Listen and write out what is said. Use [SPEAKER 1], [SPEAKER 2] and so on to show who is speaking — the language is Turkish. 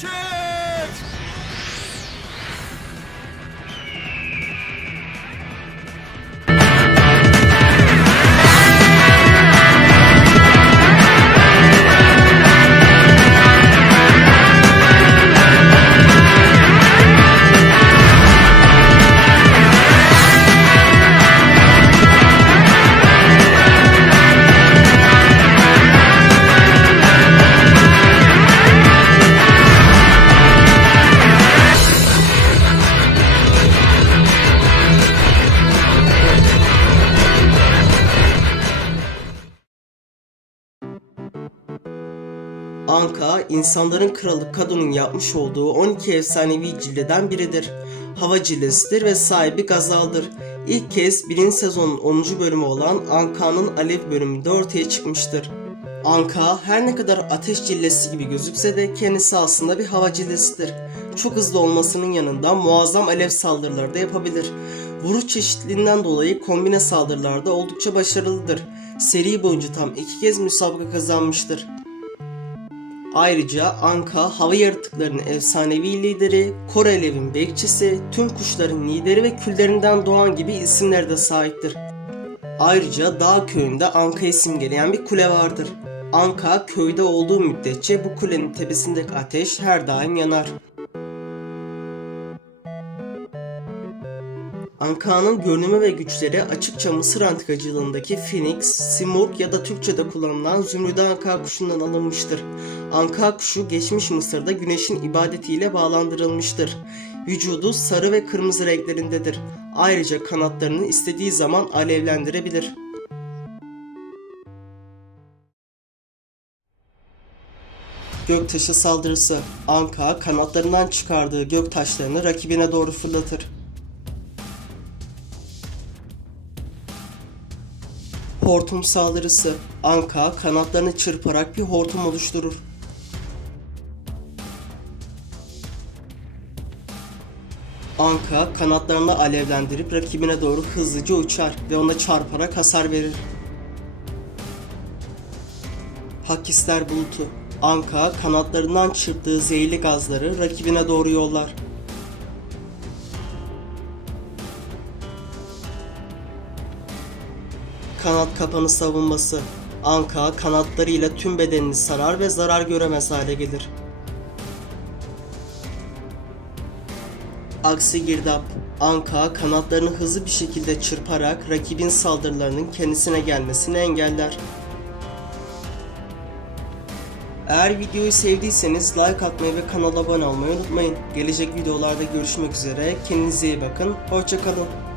[SPEAKER 1] Church. Anka, insanların kralı Kado'nun yapmış olduğu 12 efsanevi cilleden biridir. Hava cillesidir ve sahibi Gazal'dır. İlk kez 1. sezonun 10. bölümü olan Anka'nın Alev bölümünde ortaya çıkmıştır. Anka her ne kadar ateş cillesi gibi gözükse de kendisi aslında bir hava cillesidir. Çok hızlı olmasının yanında muazzam alev saldırıları da yapabilir. Vuruş çeşitliliğinden dolayı kombine saldırılarda oldukça başarılıdır. Seri boyunca tam iki kez müsabaka kazanmıştır. Ayrıca Anka hava yaratıklarının efsanevi lideri, Korelev'in bekçisi, tüm kuşların lideri ve küllerinden doğan gibi isimlere de sahiptir. Ayrıca dağ köyünde Anka'yı simgeleyen bir kule vardır. Anka köyde olduğu müddetçe bu kulenin tepesindeki ateş her daim yanar. Anka'nın görünümü ve güçleri açıkça Mısır antikacılığındaki Phoenix, Simurg ya da Türkçe'de kullanılan Zümrüde Anka kuşundan alınmıştır. Anka kuşu geçmiş Mısır'da güneşin ibadetiyle bağlandırılmıştır. Vücudu sarı ve kırmızı renklerindedir. Ayrıca kanatlarını istediği zaman alevlendirebilir. Göktaşı saldırısı. Anka kanatlarından çıkardığı göktaşlarını rakibine doğru fırlatır. Hortum saldırısı. Anka kanatlarını çırparak bir hortum oluşturur. Anka kanatlarını alevlendirip rakibine doğru hızlıca uçar ve ona çarparak hasar verir. Hakisler bulutu. Anka kanatlarından çırptığı zehirli gazları rakibine doğru yollar. Kanat kapanı savunması. Anka kanatlarıyla tüm bedenini sarar ve zarar göremez hale gelir. Aksi girdap. Anka kanatlarını hızlı bir şekilde çırparak rakibin saldırılarının kendisine gelmesini engeller. Eğer videoyu sevdiyseniz like atmayı ve kanala abone olmayı unutmayın. Gelecek videolarda görüşmek üzere. Kendinize iyi bakın. Hoşçakalın.